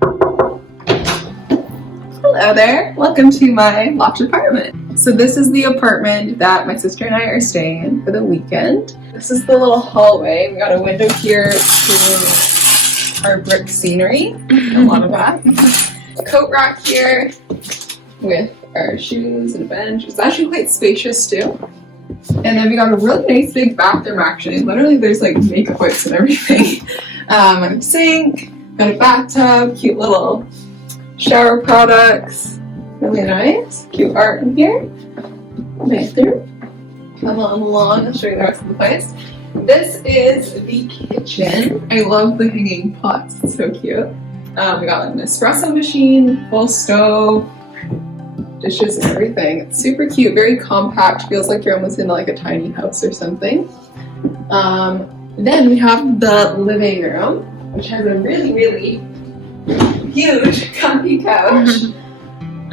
Hello there, welcome to my loft apartment. So this is the apartment that my sister and I are staying in for the weekend. This is the little hallway. We got a window here to our brick scenery, a lot of that. A coat rack here with our shoes and a bench. It's actually quite spacious too. And then we got a really nice big bathroom actually. Literally there's like makeup wipes and everything. A sink, got a bathtub, cute little shower products, really nice. Cute art in here. Bathroom. Come on along, I'll show you the rest of the place. This is the kitchen. I love the hanging pots, it's so cute. We got an espresso machine, full stove, dishes and everything. It's super cute, very compact, feels like you're almost in like a tiny house or something. Then we have the living room, which has a really huge comfy couch. And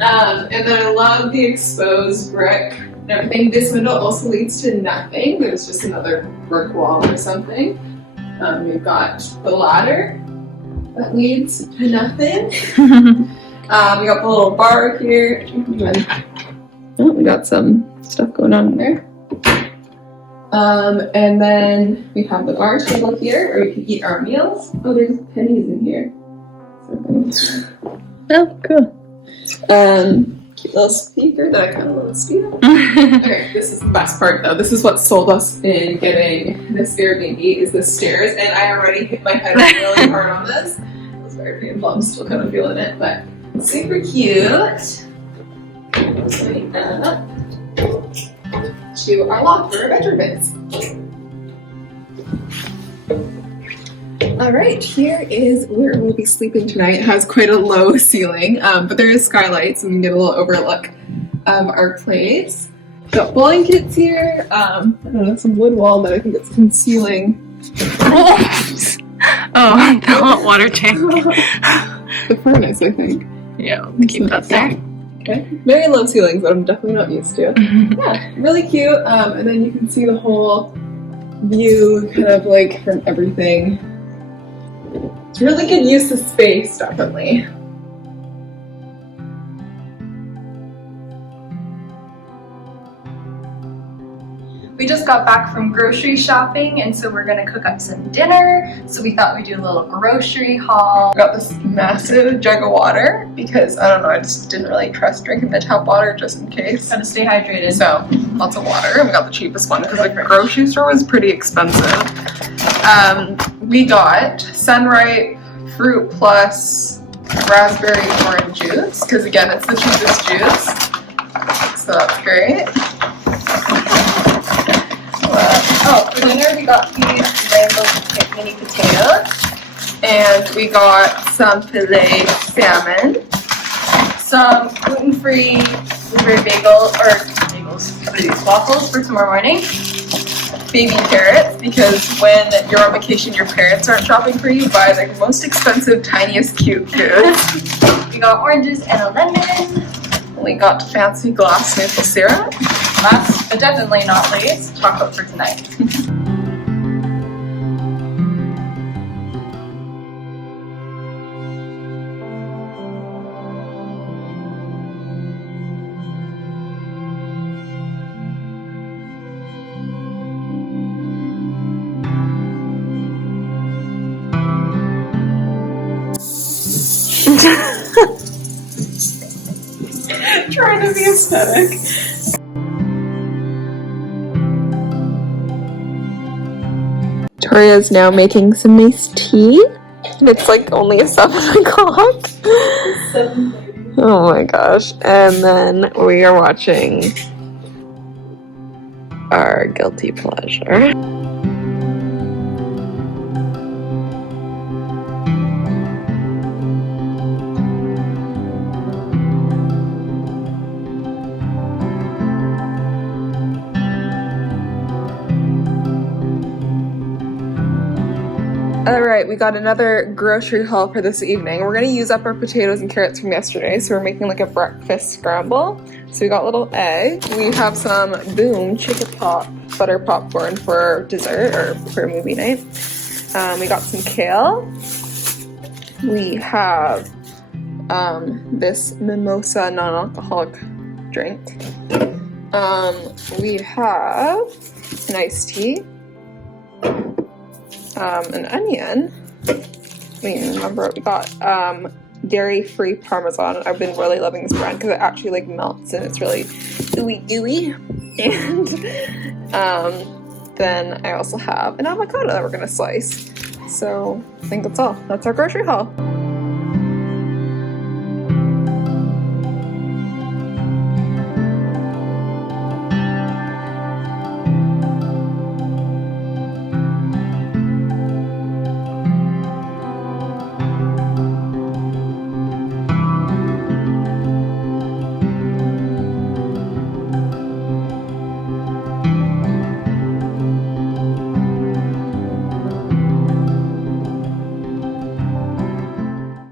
then I love the exposed brick and everything. This window also leads to nothing. There's just another brick wall or something. We've got the ladder that leads to nothing. We got the little bar here. Oh, we got some stuff going on in there. And then we have the bar table here where we can eat our meals. Oh, there's pennies in here. Oh, cool. Cute little speaker that I kind of want to steal. Okay, this is the best part though. This is what sold us in getting this Airbnb is the stairs, and I already hit my head really hard on this. It was very painful. I'm still kind of feeling it, but super cute. Bring that up to our loft for our bedroom beds. Alright, here is where we'll be sleeping tonight. It has quite a low ceiling, but there is skylights and we can get a little overlook of our place. Got blankets here, I don't know, some wood wall that I think it's concealing. Oh, the hot water tank. The furnace, I think. Yeah, keep that there. Okay, very low ceilings that I'm definitely not used to. Yeah, really cute, and then you can see the whole view kind of like from everything. It's really good use of space, definitely. We just got back from grocery shopping, and so we're gonna cook up some dinner. So we thought we'd do a little grocery haul. Got this massive jug of water because I don't know, I just didn't really trust drinking the tap water just in case. Gotta stay hydrated. So lots of water. We got the cheapest one because the grocery store was pretty expensive. We got Sunripe Fruit Plus raspberry orange juice because again it's the cheapest juice, so that's great. Oh, for dinner we got these rainbow mini potatoes, and we got some filet salmon, some gluten-free blueberry waffles for tomorrow morning, baby carrots, because when you're on vacation your parents aren't shopping for you, buy the most expensive, tiniest cute foods. We got oranges and a lemon. We got fancy glass maple syrup. Last but definitely not least, chocolate for tonight. Trying to be aesthetic. Victoria's now making some nice tea. It's like only 7 o'clock. Oh my gosh. And then we are watching our guilty pleasure. Alright, we got another grocery haul for this evening. We're going to use up our potatoes and carrots from yesterday, so we're making like a breakfast scramble. So we got a little egg. We have some Boom chicken butter popcorn for dessert or for a movie night. We got some kale. We have this mimosa non-alcoholic drink. We have an iced tea, an onion. Remember what we got? Dairy-free Parmesan. I've been really loving this brand because it actually like melts and it's really gooey. And then I also have an avocado that we're gonna slice. So I think that's all. That's our grocery haul.